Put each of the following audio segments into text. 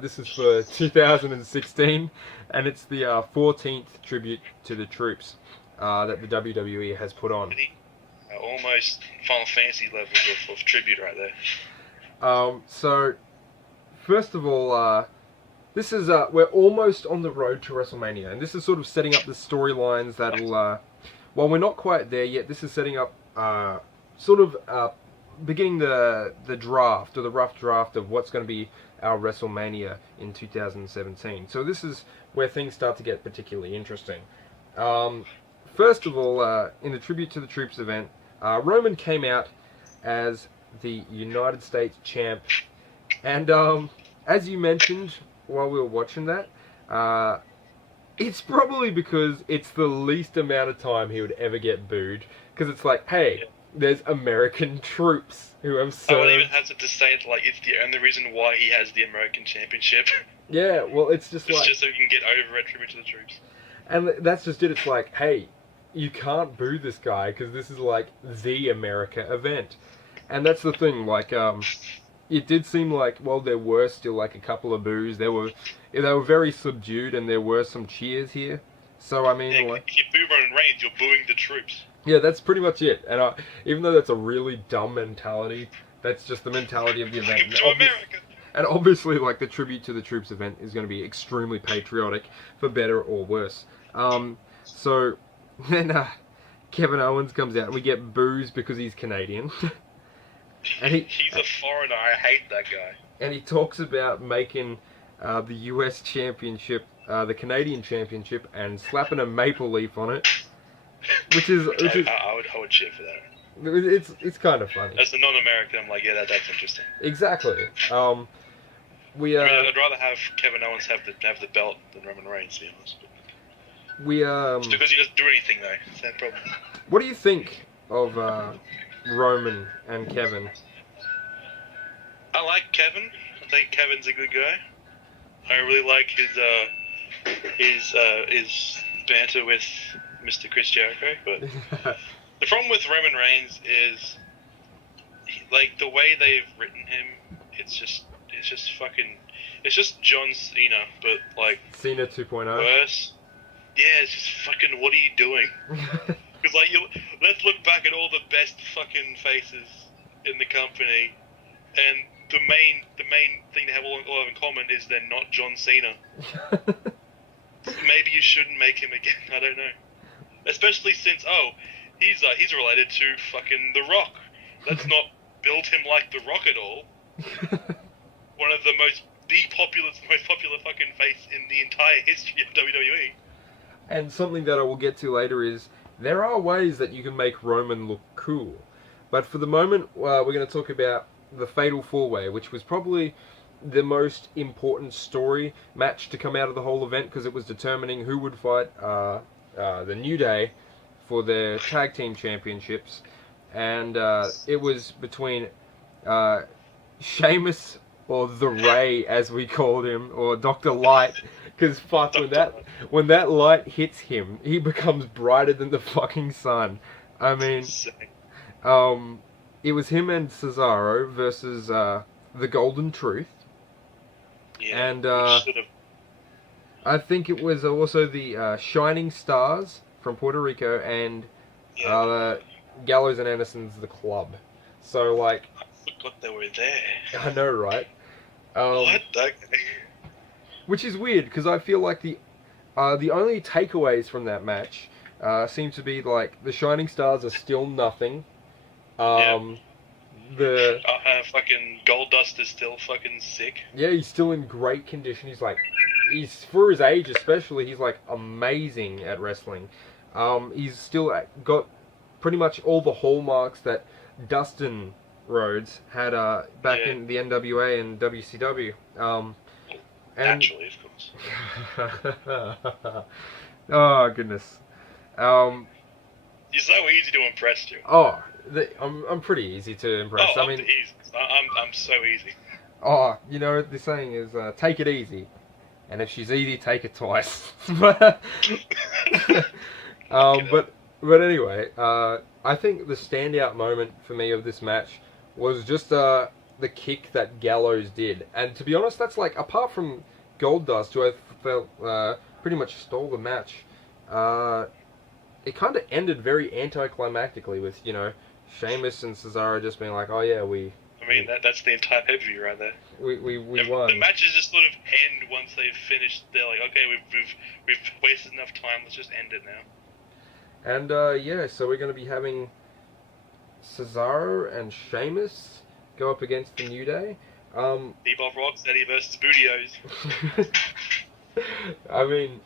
This is for 2016, and it's the 14th tribute to the troops that the WWE has put on. Almost Final Fantasy levels of tribute right there. So, first of all, this is we're almost on the road to WrestleMania, and this is sort of setting up the storylines that'll. While we're not quite there yet, this is setting up beginning the draft, or the rough draft of what's going to be our WrestleMania in 2017. So this is where things start to get particularly interesting. First of all, in the Tribute to the Troops event, Roman came out as the United States champ, and as you mentioned while we were watching that, it's probably because it's the least amount of time he would ever get booed, because it's like, hey, there's American troops who have served. I would even hesitate to say it, like, it's the only reason why he has the American Championship. Yeah, well, it's just it's just so he can get over at Tribute to the Troops. And that's just it. It's like, hey, you can't boo this guy because this is like the America event. And that's the thing, like, it did seem like, well, there were still like a couple of boos. They were very subdued, and there were some cheers here. So I mean, yeah, like, if you boo Roman Reigns, you're booing the troops. Yeah, that's pretty much it. And even though that's a really dumb mentality, that's just the mentality of the event. To America. And obviously, like, the Tribute to the Troops event is going to be extremely patriotic, for better or worse. So then Kevin Owens comes out, and we get boos because he's Canadian. And he's a foreigner. I hate that guy. And he talks about making the US Championship, the Canadian Championship, and slapping a maple leaf on it. Which is I would cheer for that. It's kind of funny. As a non-American, I'm like, yeah, that's interesting. Exactly. I mean, I'd rather have Kevin Owens have the belt than Roman Reigns, to be honest. It's because he doesn't do anything, though. It's that problem. What do you think of Roman and Kevin? I like Kevin. I think Kevin's a good guy. I really like his banter with Mr. Chris Jericho, but the problem with Roman Reigns is, like, the way they've written him, it's just John Cena, but like Cena 2.0. Worse. Yeah, it's just fucking, what are you doing? Because like, let's look back at all the best fucking faces in the company, and the main thing they have all in common is they're not John Cena. Maybe you shouldn't make him again. I don't know. Especially since, he's related to fucking The Rock. Let's not build him like The Rock at all. One of the most popular fucking face in the entire history of WWE. And something that I will get to later is, there are ways that you can make Roman look cool. But for the moment, we're going to talk about the Fatal 4-Way, which was probably the most important story match to come out of the whole event, because it was determining who would fight the New Day for their tag team championships, and it was between Sheamus, or the Ray as we called him, or Dr. Light, because fuck, when that light hits him, he becomes brighter than the fucking sun. I mean, it was him and Cesaro versus the Golden Truth. Yeah, and I think it was also the Shining Stars from Puerto Rico, and Gallows and Anderson's The Club. So, like, I forgot they were there. I know, right? What? Which is weird, because I feel like the only takeaways from that match seem to be, like, the Shining Stars are still nothing. The fucking Goldust is still fucking sick. Yeah, he's still in great condition. He's for his age especially, he's like amazing at wrestling. He's still got pretty much all the hallmarks that Dustin Rhodes had back in the NWA and WCW. Naturally, of course. Oh goodness. You're so easy to impress, Stuart. Oh, I'm pretty easy to impress. Oh, I mean, I'm so easy. Oh, you know, the saying is, take it easy. And if she's easy, take it twice. But anyway, I think the standout moment for me of this match was just the kick that Gallows did. And to be honest, that's like, apart from Goldust, who I felt pretty much stole the match, it kind of ended very anticlimactically with, Sheamus and Cesaro just being like, oh yeah, I mean, that's the entire pay-per-view right there. we won. The matches just sort of end once they've finished. They're like, okay, we've wasted enough time. Let's just end it now. And yeah, so we're going to be having Cesaro and Sheamus go up against the New Day. Bebop Rocksteady versus Bootios. I mean,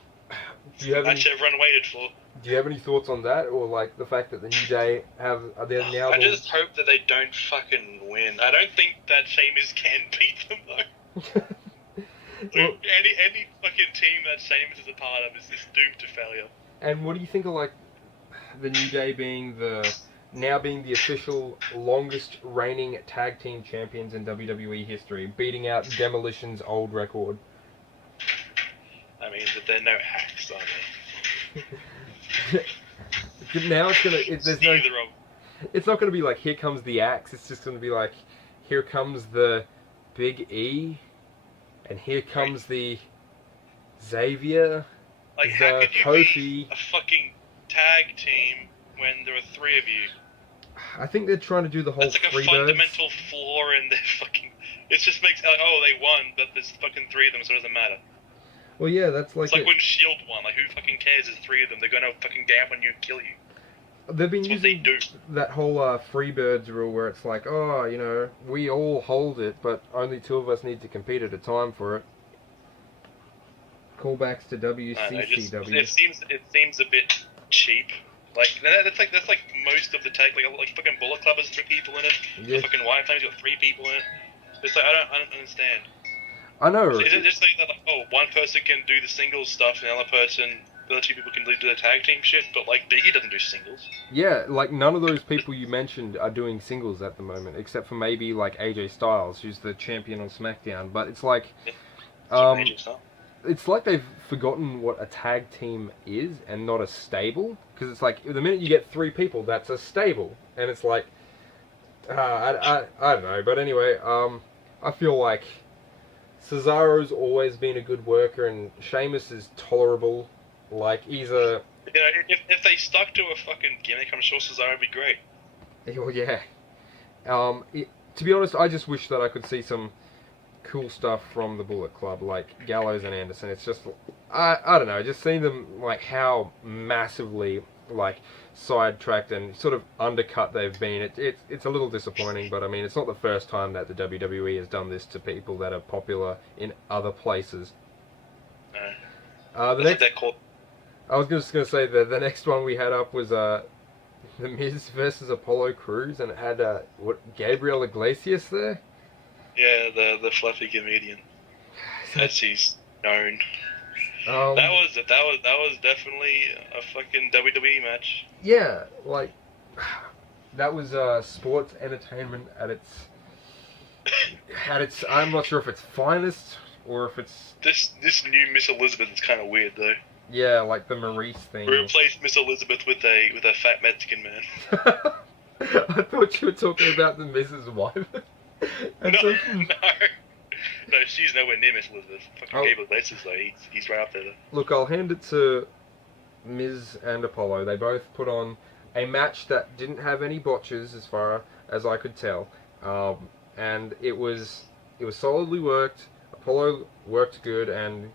do you have match everyone waited for. Do you have any thoughts on that, or like the fact that the New Day are they now? I just hope that they don't fucking win. I don't think that Sheamus can beat them though. Well, any fucking team that Sheamus is a part of is just doomed to failure. And what do you think of like the New Day being the official longest reigning tag team champions in WWE history, beating out Demolition's old record? I mean, that they're no hacks, are they? Now it's not gonna be like, here comes the axe. It's just gonna be like, here comes the Big E, and here comes the Xavier, like, the how could you Kofi. be a fucking tag team when there are three of you? I think they're trying to do the whole It's like a Freebirds. fundamental flaw in their fucking. It just makes like, oh, they won, but there's fucking three of them, so it doesn't matter. Well, yeah, that's like. It's like when Shield won. Like, who fucking cares? There's three of them. They're gonna fucking gang up on you and kill you. They've been That's what they using do. that whole Freebirds rule where it's like, oh, we all hold it, but only two of us need to compete at a time for it. Callbacks to WCCW. It seems a bit cheap. Like that's like most of the tag. Like fucking Bullet Club has three people in it. Yeah. The fucking White Flame's got three people in it. It's like I don't understand. I know. Is it just like that? Like, oh, one person can do the singles stuff, and the other two people can do the tag team shit. But like Biggie doesn't do singles. Yeah, like none of those people you mentioned are doing singles at the moment, except for maybe like AJ Styles, who's the champion on SmackDown. But it's like, it's like they've forgotten what a tag team is and not a stable. Because it's like, the minute you get three people, that's a stable. And it's like, I don't know. But anyway, I feel like Cesaro's always been a good worker and Sheamus is tolerable. Like, he's a... if they stuck to a fucking gimmick, I'm sure Cesaro would be great. Well, yeah. To be honest, I just wish that I could see some cool stuff from the Bullet Club, like Gallows and Anderson. It's just, I don't know, just seeing them, like, how massively, like, sidetracked and sort of undercut they've been. It's a little disappointing, but I mean, it's not the first time that the WWE has done this to people that are popular in other places. I was just going to say that the next one we had up was The Miz versus Apollo Crews, and it had Gabriel Iglesias there. Yeah, the fluffy comedian, as he's known. Um, that was definitely a fucking WWE match. Yeah, like that was sports entertainment at its I'm not sure if it's finest or if it's this new Miss Elizabeth is kind of weird though. Yeah, like the Maurice thing. We replaced Miss Elizabeth with a fat Mexican man. I thought you were talking about the Mrs. Wife. No, she's nowhere near Miss Elizabeth. Fucking Gabriel Iglesias though, he's right up there though. Look, I'll hand it to Miz and Apollo. They both put on a match that didn't have any botches as far as I could tell. And it was solidly worked. Apollo worked good, and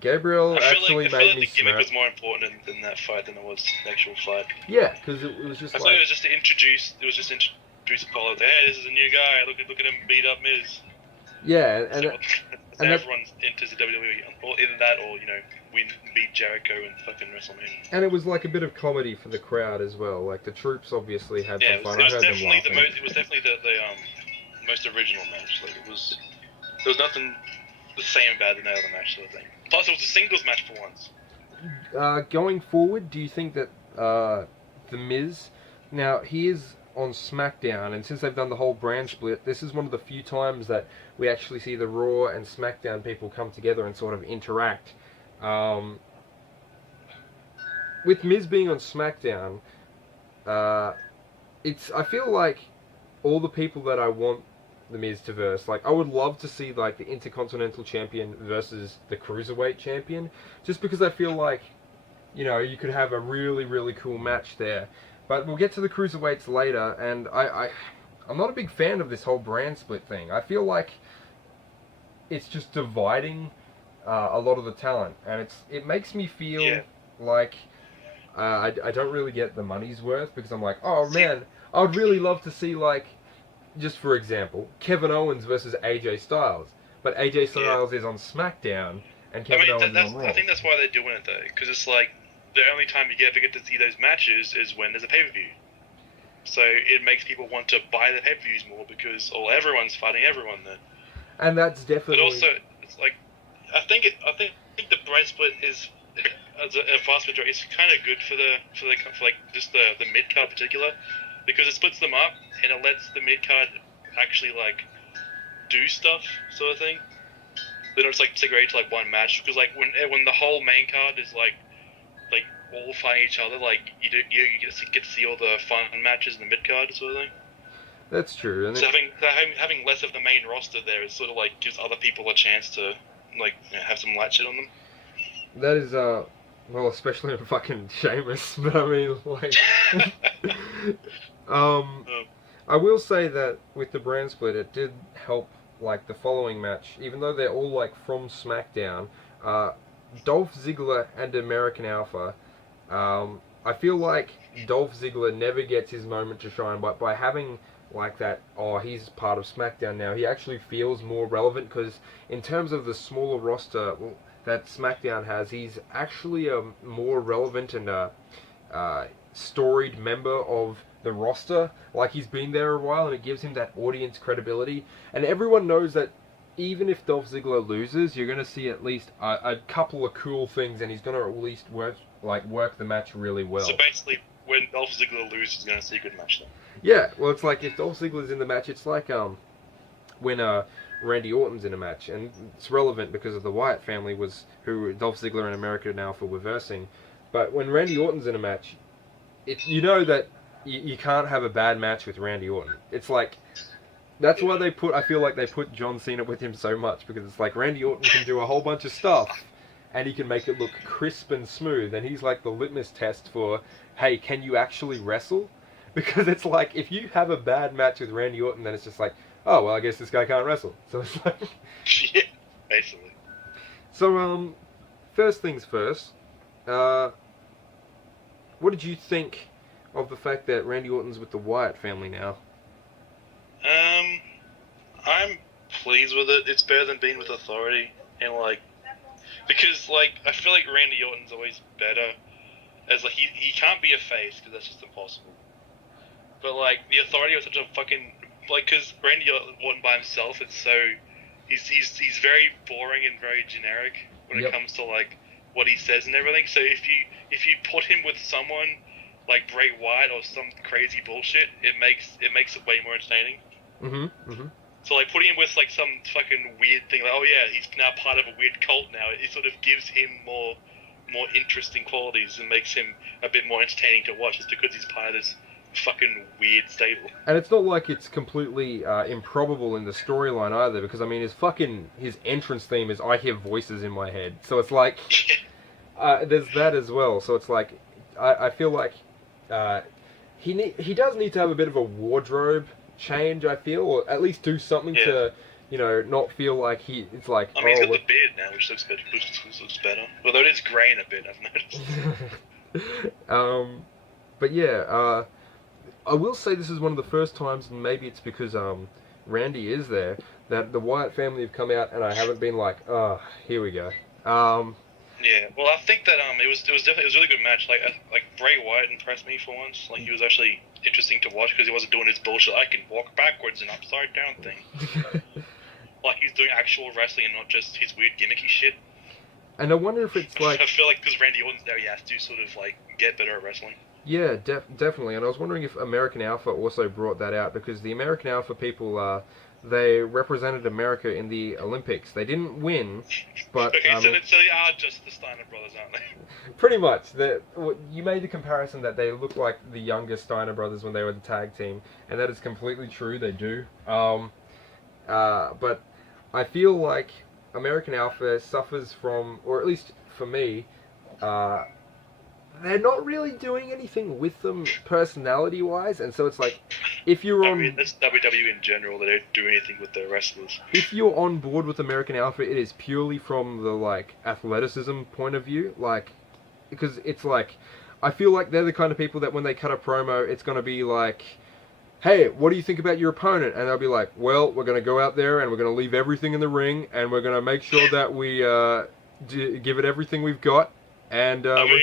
Gabriel actually made me I feel like the gimmick smirk. was more important in that fight than it was the actual fight. Yeah, because it was just I thought it was just to introduce Apollo. Hey, this is a new guy. Look at him beat up Miz. Yeah, and everyone enters the WWE, or either that, or beat Jericho and fucking WrestleMania. And it was like a bit of comedy for the crowd as well. Like the troops obviously had some fun. It was definitely the most original match. Like there was nothing the same about the other match, sort of thing. Plus, it was a singles match for once. Going forward, do you think that the Miz, now he is on SmackDown, and since they've done the whole brand split, this is one of the few times that we actually see the Raw and SmackDown people come together and sort of interact. With Miz being on SmackDown, I feel like all the people that I want the Miz to verse. Like, I would love to see like the Intercontinental Champion versus the Cruiserweight Champion, just because I feel like, you know, you could have a really, really cool match there. But we'll get to the Cruiserweights later, and I'm not a big fan of this whole brand split thing. I feel like it's just dividing a lot of the talent, and it makes me feel like I don't really get the money's worth, because I'm like, oh man, I would really love to see, like, just for example, Kevin Owens versus AJ Styles, but AJ Styles is on SmackDown and Kevin Owens is on Raw. I think that's why they're doing it though, because it's like the only time you ever get to see those matches is when there's a pay-per-view. So it makes people want to buy the pay-per-views more, because everyone's fighting everyone then. And that's definitely. But also, it's like I think the brand split is, as a vast majority, it's kind of good for like just the mid card in particular, because it splits them up and it lets the mid card actually like do stuff, sort of thing. They don't just like segregate to like one match, because like when the whole main card is like all fighting each other, like you get to see all the fun matches in the mid card, sort of thing. That's true. And so having less of the main roster there is sort of like gives other people a chance to like have some light shit on them. That is well, especially in fucking Sheamus, but I mean like I will say that with the brand split, it did help like the following match, even though they're all like from SmackDown. Dolph Ziggler and American Alpha. I feel like Dolph Ziggler never gets his moment to shine, but by having like that, he's part of SmackDown now, he actually feels more relevant, because in terms of the smaller roster that SmackDown has, he's actually a more relevant and storied member of the roster. Like, he's been there a while, and it gives him that audience credibility, and everyone knows that even if Dolph Ziggler loses, you're going to see at least a couple of cool things, and he's going to at least work the match really well. So basically, when Dolph Ziggler loses, you're going to see a good match then. Yeah, well, it's like if Dolph Ziggler's in the match, it's like when Randy Orton's in a match, and it's relevant because of the Wyatt family who Dolph Ziggler and American Alpha were versing. But when Randy Orton's in a match, you know that you can't have a bad match with Randy Orton. It's like, that's why I feel like they put John Cena with him so much, because it's like Randy Orton can do a whole bunch of stuff, and he can make it look crisp and smooth, and he's like the litmus test for, hey, can you actually wrestle? Because it's like, if you have a bad match with Randy Orton, then it's just like, oh, well, I guess this guy can't wrestle. So it's like... yeah, basically. So, first things first, what did you think of the fact that Randy Orton's with the Wyatt family now? I'm pleased with it. It's better than being with Authority, and like, because like I feel like Randy Orton's always better as like he can't be a face, because that's just impossible. But like the Authority was such a fucking like, because Randy Orton by himself, it's so he's very boring and very generic when it comes to like what he says and everything. So if you put him with someone like Bray Wyatt or some crazy bullshit, it makes it way more entertaining. So like putting him with like some fucking weird thing, like, oh yeah, he's now part of a weird cult now, it sort of gives him more interesting qualities and makes him a bit more entertaining to watch, just because he's part of this fucking weird stable. And it's not like it's completely improbable in the storyline either, because I mean his entrance theme is "I hear voices in my head," so it's like there's that as well. So it's like I feel like he does need to have a bit of a wardrobe change, I feel, or at least do something to, you know, not feel like it's like... I mean, he's got the beard now, which looks better. Although it is graying a bit, I've noticed. But yeah, I will say this is one of the first times, and maybe it's because Randy is there, that the Wyatt family have come out, and I haven't been like, oh, here we go. Yeah, well, I think that it was definitely a really good match. Like Bray Wyatt impressed me for once. Like, he was actually interesting to watch, because he wasn't doing his bullshit I can walk backwards and upside down thing. Like, he's doing actual wrestling and not just his weird gimmicky shit. And I wonder if it's like... I feel like because Randy Orton's there, he has to sort of like get better at wrestling. Yeah, definitely. And I was wondering if American Alpha also brought that out, because the American Alpha people, they represented America in the Olympics. They didn't win, but... Okay, so they are just the Steiner brothers, aren't they? Pretty much. You made the comparison that they look like the younger Steiner brothers when they were the tag team, and that is completely true, they do. But I feel like American Alpha suffers from, or at least for me, uh, they're not really doing anything with them personality-wise, and so it's like, if you're I on, mean, that's WWE in general. They don't do anything with their wrestlers. if you're on board with American Alpha, it is purely from the like athleticism point of view, like, because it's like, I feel like they're the kind of people that when they cut a promo, it's gonna be like, hey, what do you think about your opponent? And they'll be like, well, we're going to go out there and we're going to leave everything in the ring and we're going to make sure that we give it everything we've got. And I mean,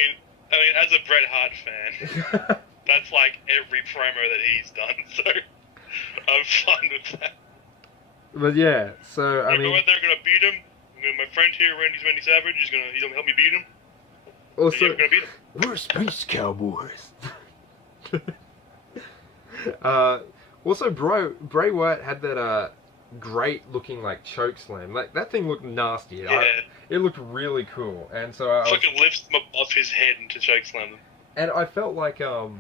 as a Bret Hart fan, that's like every promo that he's done. So I'm fine with that. But yeah, so I mean, go out there, gonna beat him. My friend here, Randy Savage, he's gonna help me beat him. Also, Yeah, we're gonna beat him. we're space cowboys. Also, Bray Wyatt had that great looking like choke slam. Like that thing looked nasty. Yeah. It looked really cool, and so Fucking lifts him above his head and to chokeslam him. And I felt like for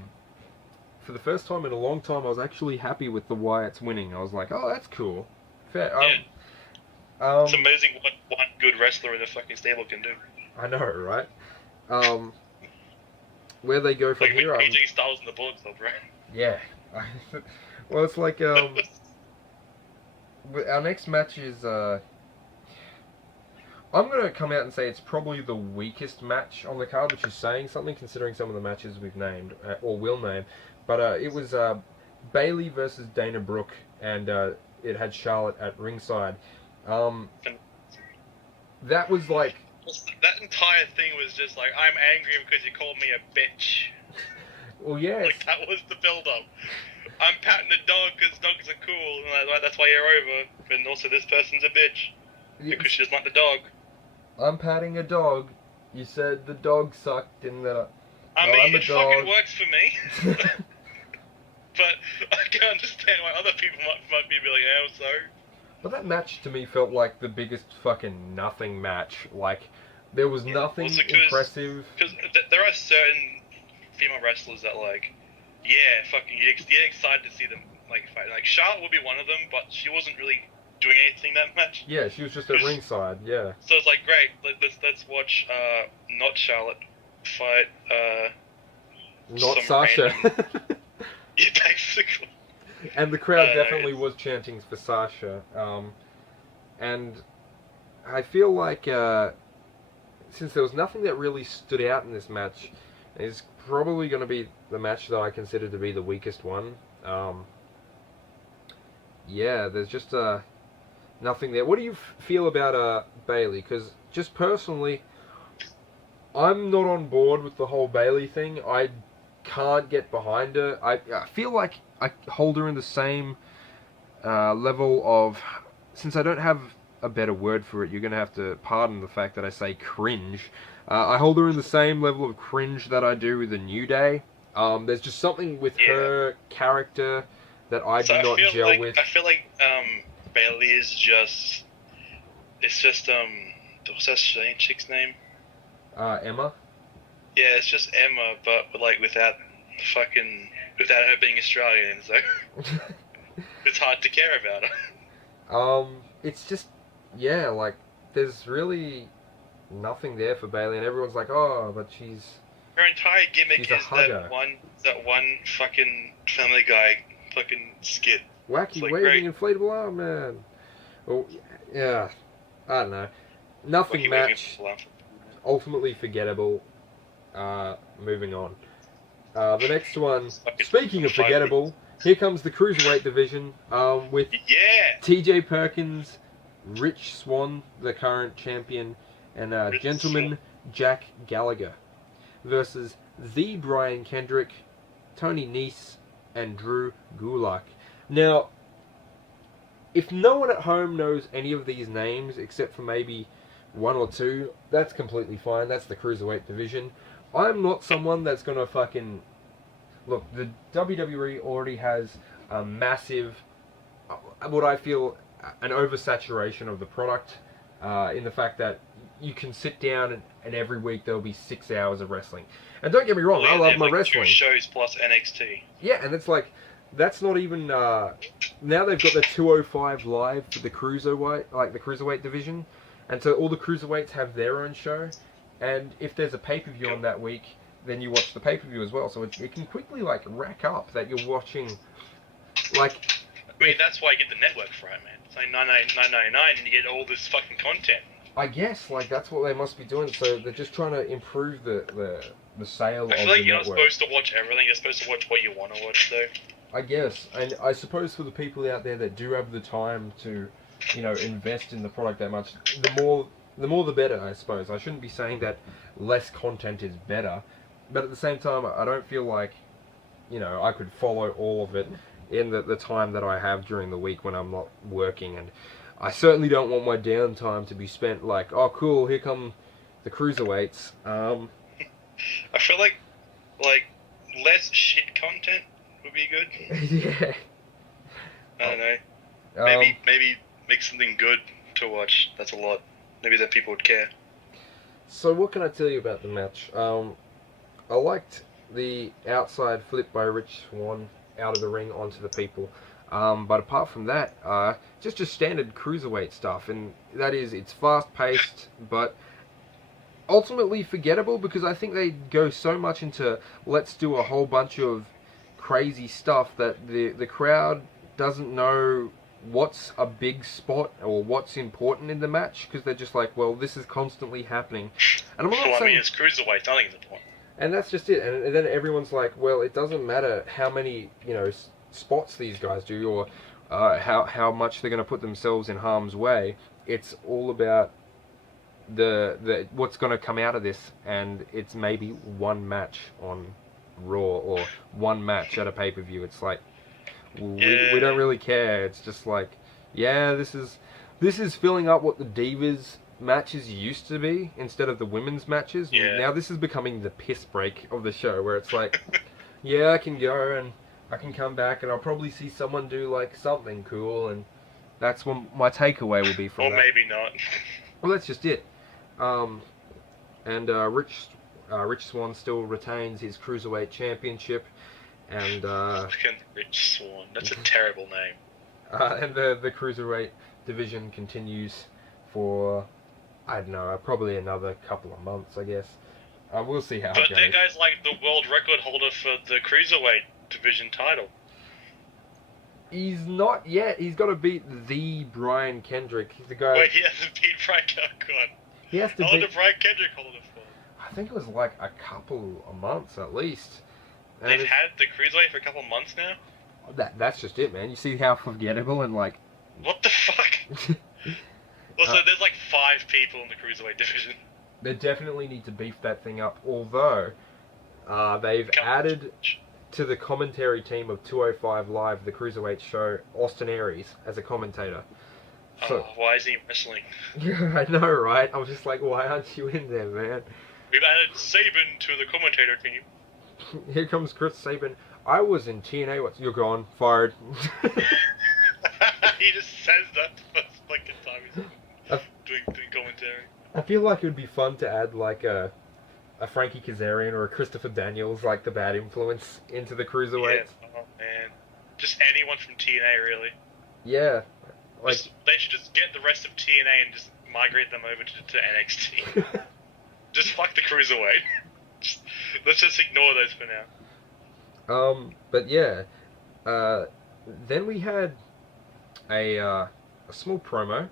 the first time in a long time, I was actually happy with the Wyatts winning. I was like, oh, that's cool. Fair. Yeah. It's amazing what one good wrestler in the fucking stable can do. I know, right? Where they go from like here? AJ Styles in the Bullet Club, right? Yeah. Well, it's like our next match is. I'm gonna come out and say it's probably the weakest match on the card, which is saying something considering some of the matches we've named or will name. But it was Bayley versus Dana Brooke, and it had Charlotte at ringside. That was like. That entire thing was just like, I'm angry because you called me a bitch. Well, yes. Like, that was the build-up. I'm patting the dog because dogs are cool, and that's why you're over. And also, this person's a bitch. Because she doesn't like the dog. I'm patting a dog. You said the dog sucked, and that. I mean, it fucking works for me. But I can understand why other people might be like, oh, sorry. But that match to me felt like the biggest fucking nothing match. Like, there was nothing impressive. Because there are certain female wrestlers that, like, yeah, fucking, you get excited to see them, like, fight. Like, Charlotte would be one of them, but she wasn't really doing anything that match. Yeah, she was just at ringside, yeah. So it's like, great, let's watch, not Charlotte fight, not Sasha. Yeah, basically. And the crowd definitely was chanting for Sasha. And I feel like, since there was nothing that really stood out in this match, it's probably going to be the match that I consider to be the weakest one. Yeah, there's just nothing there. What do you feel about Bayley? Because just personally, I'm not on board with the whole Bayley thing. I can't get behind her. I feel like I hold her in the same level of, since I don't have a better word for it, you're going to have to pardon the fact that I say cringe. I hold her in the same level of cringe that I do with the New Day. There's just something with her character that I do not gel with. I feel like Bayley is just, it's just what's that chick's name? Emma. Yeah, it's just Emma, but like without her being Australian, so it's hard to care about her. It's just, yeah, like there's really nothing there for Bayley, and everyone's like, oh, but her entire gimmick is that one fucking Family Guy fucking skit. Wacky waving inflatable arm man. Well, yeah, I don't know. Nothing match. Ultimately forgettable. Moving on. The next one. Speaking of forgettable, here comes the cruiserweight division with T.J. Perkins, Rich Swann, the current champion, and Gentleman Jack Gallagher versus the Brian Kendrick, Tony Nese, and Drew Gulak. Now, if no one at home knows any of these names except for maybe one or two, that's completely fine. That's the cruiserweight division. I'm not someone that's gonna fucking look. The WWE already has a massive, what I feel, an oversaturation of the product, in the fact that you can sit down and every week there'll be 6 hours of wrestling. And don't get me wrong, I love my wrestling. 2 shows plus NXT. Yeah, and it's like, that's not even. Now they've got the 205 live for the cruiserweight, like the cruiserweight division, and so all the cruiserweights have their own show. And if there's a pay-per-view on that week, then you watch the pay-per-view as well. So it can quickly like rack up that you're watching. Like, I mean, that's why you get the network for it, man. It's like $9.99, and you get all this fucking content. I guess like that's what they must be doing. So they're just trying to improve the sale I of feel the like you're not network. supposed to watch everything. You're supposed to watch what you want to watch, though. I guess, and I suppose for the people out there that do have the time to, invest in the product that much, the more the better, I suppose. I shouldn't be saying that less content is better, but at the same time, I don't feel like, I could follow all of it in the time that I have during the week when I'm not working, and I certainly don't want my downtime to be spent like, oh cool, here come the cruiserweights. I feel like less shit content would be good. Yeah. I don't know. Um, Maybe make something good to watch. That's a lot. Maybe that people would care. So what can I tell you about the match? I liked the outside flip by Rich Swann out of the ring onto the people. But apart from that, just standard cruiserweight stuff, and that is, it's fast-paced, but ultimately forgettable, because I think they go so much into let's do a whole bunch of crazy stuff that the crowd doesn't know what's a big spot or what's important in the match, because they're just like, well, this is constantly happening. And I'm not Well, I saying... mean, it's cruiserweight. Nothing's the point. And that's just it. And then everyone's like, well, it doesn't matter how many, spots these guys do, or how much they're going to put themselves in harm's way. It's all about the what's going to come out of this, and it's maybe one match on Raw or one match at a pay-per-view. It's like, we don't really care. It's just like, yeah, this is filling up what the Divas matches used to be instead of the women's matches. Yeah. Now this is becoming the piss break of the show, where it's like, yeah, I can go and I can come back and I'll probably see someone do like something cool, and that's what my takeaway will be from Or that. maybe not. Well, that's just it. Rich Swann still retains his Cruiserweight Championship, and Fucking Rich Swann. That's a terrible name. and the Cruiserweight division continues for, I don't know, probably another couple of months, I guess. We'll see how it But goes. that guy's like the world record holder for the cruiserweight division title. He's not yet. He's got to beat the Brian Kendrick. He's the guy. Wait, he hasn't beat Brian Kendrick. He has to How long beat. did Brian Kendrick hold it for? I think it was like a couple of months at least. And They've it's- had the cruiserweight for a couple months now? that's just it, man. You see how forgettable and like. What the fuck? Also, there's like 5 people in the cruiserweight division. They definitely need to beef that thing up. Although they've added to the commentary team of 205 Live, the cruiserweight show, Austin Aries as a commentator. So, why is he wrestling? yeah, I know, right? I was just like, why aren't you in there, man? We've added Sabin to the commentator team. Here comes Chris Sabin. I was in TNA. You're gone. Fired. He just says that the first fucking time he's doing commentary. I feel like it would be fun to add like a Frankie Kazarian or a Christopher Daniels, like the bad influence, into the cruiserweights. Yeah, oh man. Just anyone from TNA, really. Yeah. Like, They should just get the rest of TNA and just migrate them over to NXT. Just fuck the cruiserweight. Let's just ignore those for now. But yeah, then we had a small promo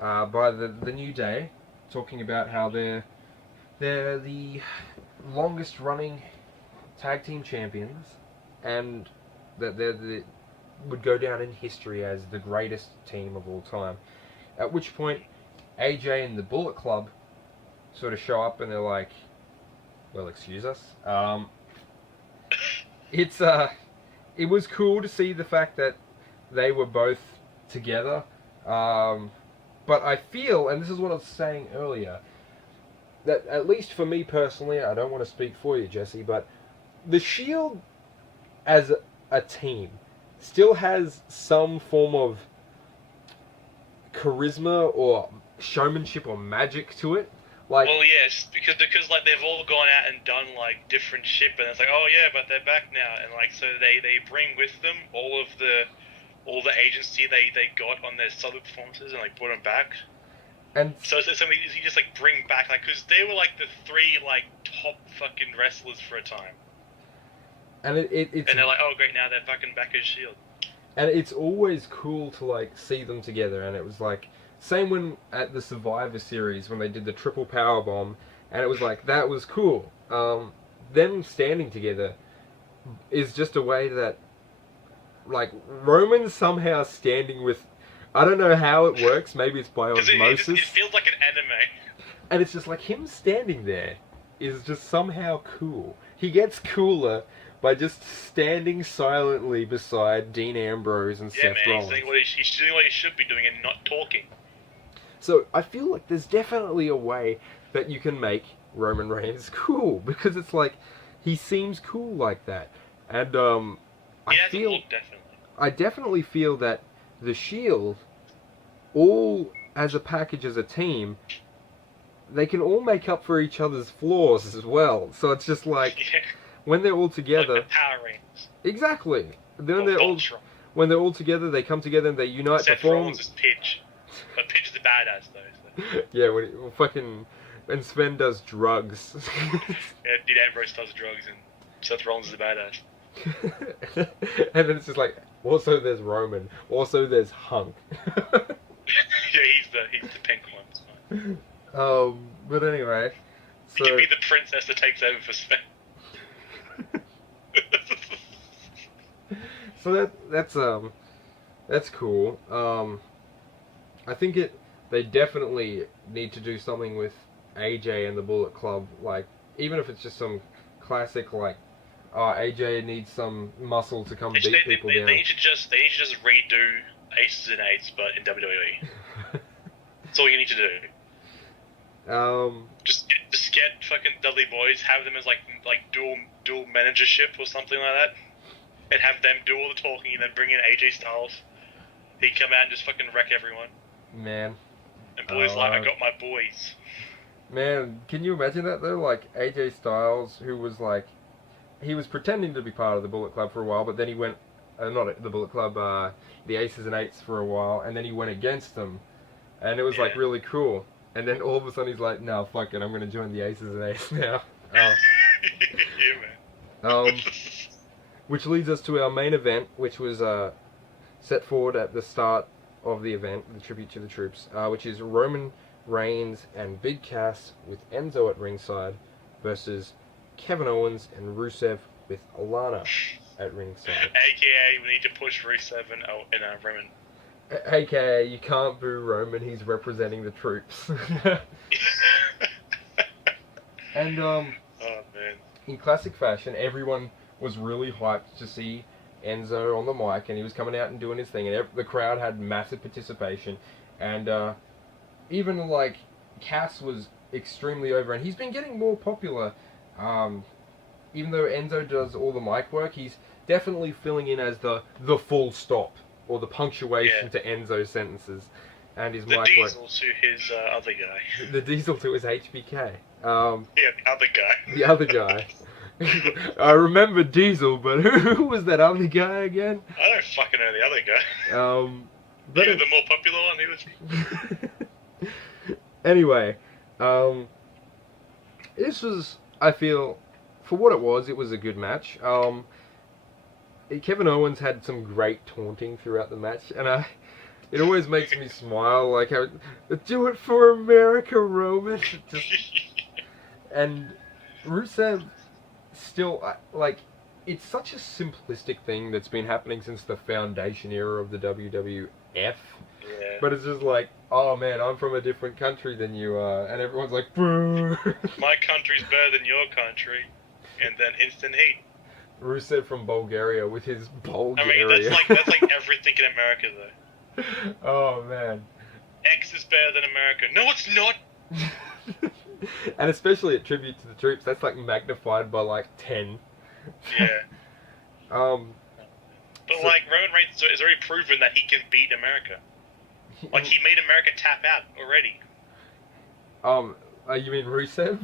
by the New Day, talking about how they're the longest running tag team champions, and that they would go down in history as the greatest team of all time. At which point, AJ and the Bullet Club sort of show up and they're like, well, excuse us. It was cool to see the fact that they were both together. But I feel, and this is what I was saying earlier, that at least for me personally, I don't want to speak for you, Jesse, but the Shield as a team still has some form of charisma or showmanship or magic to it. Like, Well, yes, because like they've all gone out and done like different shit, and it's like, oh yeah, but they're back now, and like so they bring with them all the agency they got on their solo performances and like brought them back. and So it's something you just like bring back, like, because they were like the three like top fucking wrestlers for a time, it's and they're like, oh great, now they're fucking back as Shield. and it's always cool to like see them together. And it was like same when at the Survivor Series when they did the triple power bomb, and it was like that was cool. Them standing together is just a way that like Roman somehow standing with. I don't know how it works. Maybe it's by Because osmosis. it feels like an anime. And it's just like him standing there is just somehow cool. He gets cooler by just standing silently beside Dean Ambrose and Yeah, Seth man, Rollins. he's doing he's doing what he should be doing and not talking. So I feel like there's definitely a way that you can make Roman Reigns cool because it's like he seems cool like that, and I definitely feel that the Shield, all as a package, as a team, they can all make up for each other's flaws as well. So it's just like when they're all together, like the Power Rangers. exactly. Then Or when they're all together, they come together and they unite. Seth Rollins is Pidge, but Pidge is the badass though. So. Yeah, when Sven does drugs. Yeah, Dean Ambrose does drugs and Seth Rollins is the badass. And then it's just like, also there's Roman, also there's Hunk. Yeah, he's the pink one. It's fine. But anyway, He can be the princess that takes over for Sven. so that's cool. I think they definitely need to do something with AJ and the Bullet Club, like even if it's just some classic like, AJ needs some muscle to come beat people down. They need to just redo Aces and Eights, but in WWE. That's all you need to do. Just get fucking Dudley Boys, have them as like dual managership or something like that, and have them do all the talking, and then bring in AJ Styles. He come out and just fucking wreck everyone. Man. And boys like, I got my boys. Man, can you imagine that though? Like AJ Styles, who was like, he was pretending to be part of the Bullet Club for a while, but then he went, not the Bullet Club, the Aces and Eights for a while, and then he went against them, and it was like really cool. And then all of a sudden he's like, no, fuck it, I'm gonna join the Aces and Eights now. Yeah, man. Which leads us to our main event, which was set forward at the start of the event, the tribute to the troops, which is Roman Reigns and Big Cass with Enzo at ringside versus Kevin Owens and Rusev with Alana at ringside. AKA, we need to push Rusev and Roman. AKA, you can't boo Roman, he's representing the troops. And, oh, man. in classic fashion, everyone was really hyped to see Enzo on the mic, and he was coming out and doing his thing, and the crowd had massive participation, and even like Cass was extremely over, and he's been getting more popular. Even though Enzo does all the mic work, he's definitely filling in as the full stop or the punctuation to Enzo's sentences, and his mic work. The Diesel to his other guy. The Diesel to his HBK. Yeah, the other guy. The other guy. I remember Diesel, but who was that other guy again? I don't fucking know the other guy. But the more popular one, who was he? Anyway, this was, I feel, for what it was a good match. Kevin Owens had some great taunting throughout the match, and it always makes me smile, like how, do it for America, Roman. And Rusev still, like, it's such a simplistic thing that's been happening since the foundation era of the WWF. Yeah. But it's just like, oh man, I'm from a different country than you are, and everyone's like, boo. My country's better than your country, and then instant heat. Rusev from Bulgaria with his Bulgaria. I mean, that's like everything in America, though. Oh man. X is better than America. No, it's not. And especially at Tribute to the Troops, that's like magnified by like 10. Yeah. But like Roman Reigns has already proven that he can beat America. Like he made America tap out already. You mean Rusev?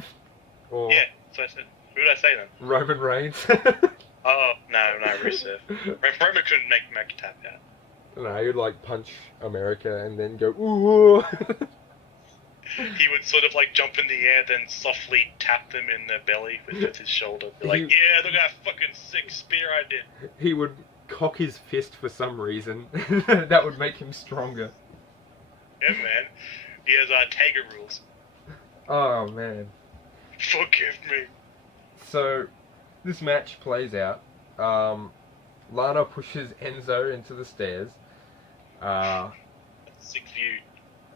Or Yeah, so I said. Who did I say then? Roman Reigns? Oh, no, Rusev. Roman couldn't make a tap out. No, he'd like punch America and then go, ooh. He would sort of like jump in the air, then softly tap them in the belly with his shoulder. Be like, yeah, look at that fucking sick spear I did. He would cock his fist for some reason. That would make him stronger. Yeah, man. He has Tiger rules. Oh, man. Forgive me. So, this match plays out. Lana pushes Enzo into the stairs. Sick view.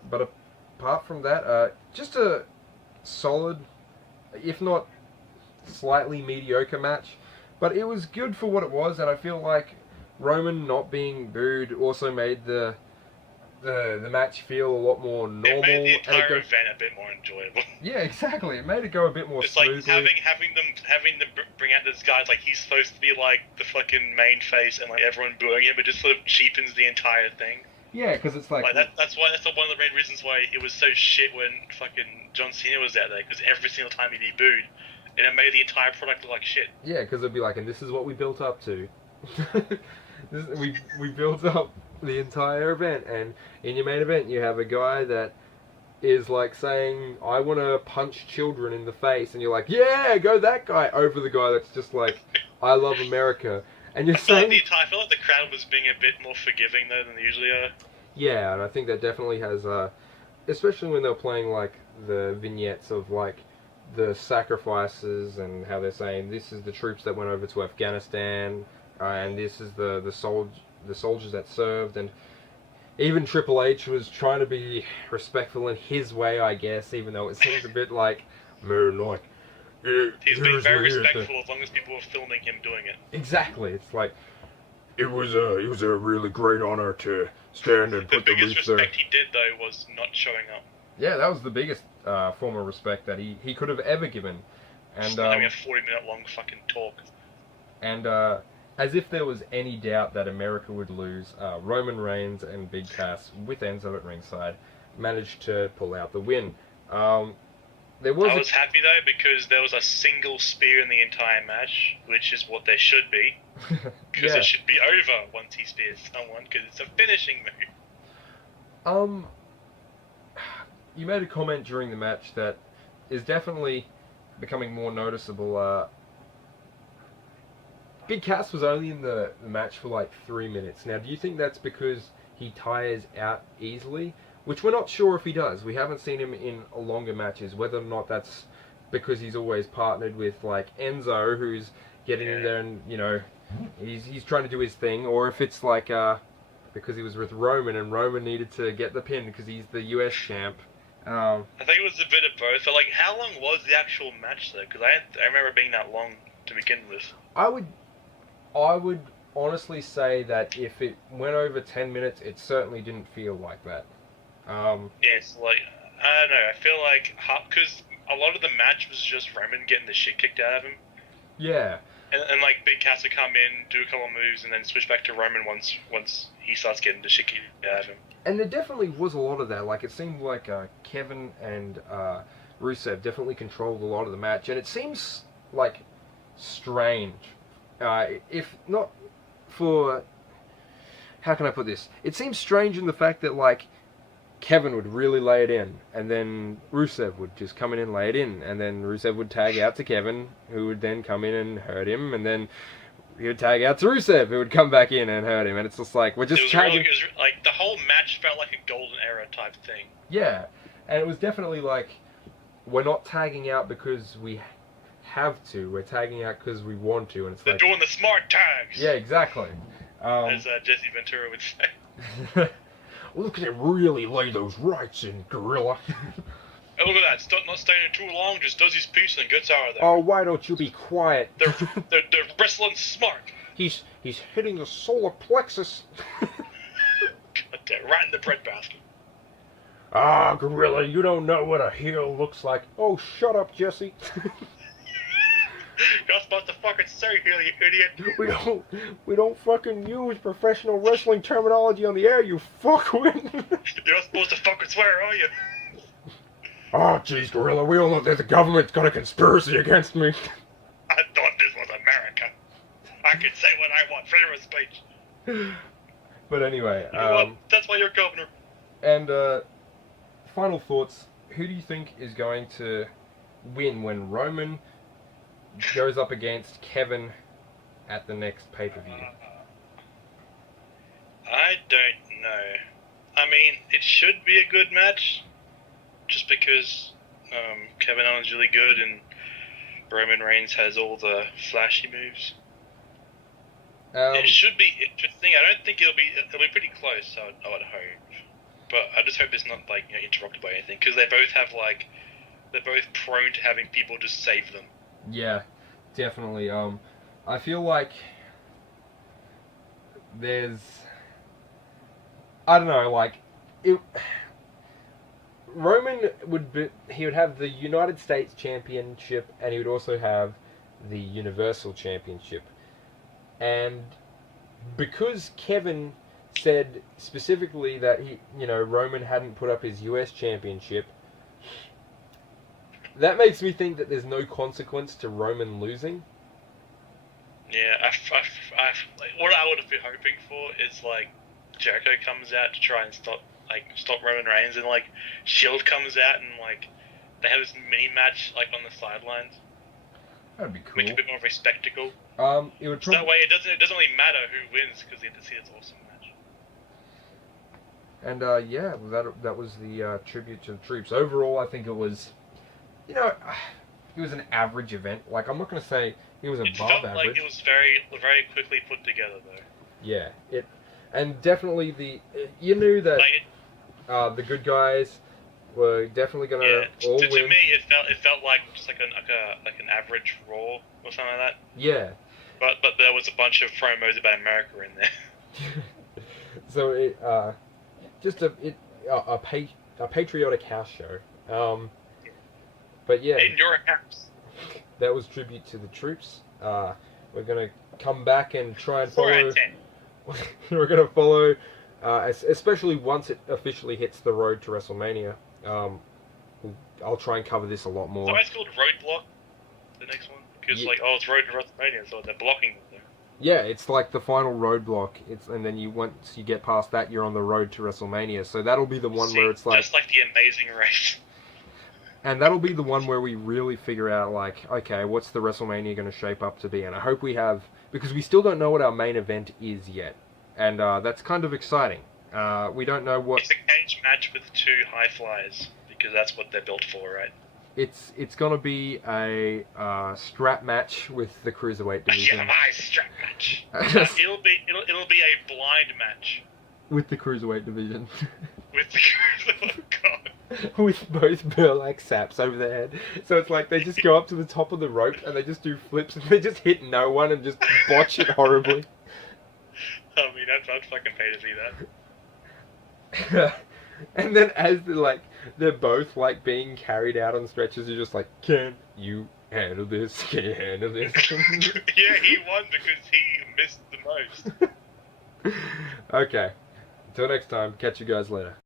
But apart from that, just a solid, if not slightly mediocre match. But it was good for what it was, and I feel like Roman not being booed also made the match feel a lot more normal. It made the entire and event a bit more enjoyable. yeah, exactly. It made it go a bit more It's smoothly. like having them bring out this guy, like he's supposed to be like the fucking main face and like everyone booing him, but just sort of cheapens the entire thing. Yeah, because it's like that's one of the main reasons why it was so shit when fucking John Cena was out there, because every single time he'd be booed, and it made the entire product look like shit. yeah, because it'd be like, and this is what we built up to. we built up the entire event, and in your main event you have a guy that is like saying, I want to punch children in the face, and you're like, yeah, go that guy, over the guy that's just like, I love America. And you're saying... I feel like the crowd was being a bit more forgiving though than they usually are. Yeah, and I think that definitely has, especially when they're playing like the vignettes of like the sacrifices and how they're saying this is the troops that went over to Afghanistan, and this is the soldiers that served, and even Triple H was trying to be respectful in his way, I guess, even though it seems a bit like, man, like, he's been very respectful as long as people were filming him doing it. Exactly. It's like it was a really great honor to stand and put the biggest wreath there. respect he did though was not showing up. Yeah, that was the biggest form of respect that he could have ever given. And just having a 40-minute long fucking talk. And as if there was any doubt that America would lose, Roman Reigns and Big Cass, with Enzo at ringside, managed to pull out the win. I was happy though because there was a single spear in the entire match, which is what there should be. Because it should be over once he spears someone, because it's a finishing move. You made a comment during the match that is definitely becoming more noticeable. Big Cass was only in the match for like 3 minutes. Now, do you think that's because he tires out easily? Which we're not sure if he does. We haven't seen him in longer matches. Whether or not that's because he's always partnered with like Enzo, who's getting in there and, you know, he's trying to do his thing, or if it's like because he was with Roman and Roman needed to get the pin because he's the US champ. I think it was a bit of both. But like, how long was the actual match though? Because I remember it being that long to begin with. I would honestly say that if it went over 10 minutes, it certainly didn't feel like that. Yes, like, I don't know, I feel like, because a lot of the match was just Roman getting the shit kicked out of him. Yeah. And like, Big Cass would come in, do a couple of moves, and then switch back to Roman once he starts getting the shit kicked out of him. And there definitely was a lot of that. Like, it seemed like Kevin and Rusev definitely controlled a lot of the match, and it seems like strange. If not for... How can I put this? It seems strange in the fact that, like, Kevin would really lay it in, and then Rusev would just come in and lay it in, and then Rusev would tag out to Kevin, who would then come in and hurt him, and then he would tag out to Rusev, who would come back in and hurt him, and it's just like, we're just tagging... like, the whole match felt like a golden era type thing. Yeah, and it was definitely like, we're not tagging out because we have to, we're tagging out because we want to, and it's They're doing the smart tags! Yeah, exactly. As Jesse Ventura would say. Look at him really lay those rights in, Gorilla. Hey, look at that. Not staying too long, just does his piece and gets out of there. Oh, why don't you be quiet? They're wrestling smart. He's hitting the solar plexus. God damn, right in the breadbasket. Ah, Gorilla, you don't know what a heel looks like. Oh, shut up, Jesse. You're not supposed to fucking say heel, you idiot. We don't fucking use professional wrestling terminology on the air, you fuckwit. You're not supposed to fucking swear, are you? Oh, jeez, Gorilla, we all know that the government's got a conspiracy against me. I thought this was America. I could say what I want, freedom of speech. But anyway, You know what? That's why you're governor. and final thoughts. Who do you think is going to win when Roman goes up against Kevin at the next pay-per-view? I don't know. I mean, it should be a good match, just because Kevin Owens really good and Roman Reigns has all the flashy moves. It should be interesting. I don't think it'll be pretty close. I would hope, but I just hope it's not like interrupted by anything, because they're both prone to having people just save them. Yeah, definitely. I feel like there's, I don't know, like Roman he would have the United States Championship, and he would also have the Universal Championship. And because Kevin said specifically that Roman hadn't put up his US Championship, that makes me think that there's no consequence to Roman losing. Yeah, what I would be hoping for is like Jericho comes out to try and stop Roman Reigns, and like Shield comes out and like they have this mini match like on the sidelines. That'd be cool. Make it a bit more of a spectacle. It would So that way it doesn't really matter who wins, because you get to see this awesome match. And yeah, that was the tribute to the troops. Overall, I think it was, it was an average event. Like, I'm not going to say it was above felt average. like it was very, very quickly put together, though. Yeah, and definitely you knew that the good guys were definitely going to all win. To me, it felt like just like an average Raw or something like that. Yeah. But there was a bunch of promos about America in there. So it just a patriotic house show. But yeah, in your house. That was tribute to the troops. We're gonna come back and try and follow. We're gonna follow, especially once it officially hits the road to WrestleMania. I'll try and cover this a lot more. So it's called Roadblock, the next one, because it's road to WrestleMania, so they're blocking them there. Yeah, it's like the final roadblock. And then once you get past that, you're on the road to WrestleMania. So that'll be the one where it's like just like the Amazing Race. And that'll be the one where we really figure out, like, okay, what's the WrestleMania going to shape up to be? And I hope we have, because we still don't know what our main event is yet, and that's kind of exciting. We don't know what. It's a cage match with two high flyers, because that's what they're built for, right? It's gonna be a strap match with the cruiserweight division. Yeah, my strap match. It'll be a blind match with the cruiserweight division. With the cruiserweight, oh god. With both Burlak saps over their head. So it's like they just go up to the top of the rope and they just do flips and they just hit no one and just botch it horribly. I mean, I'd fucking pay to see that. And then as they're both like being carried out on stretchers, you're just like, can you handle this? Can you handle this? Yeah, he won because he missed the most. Okay. Until next time, catch you guys later.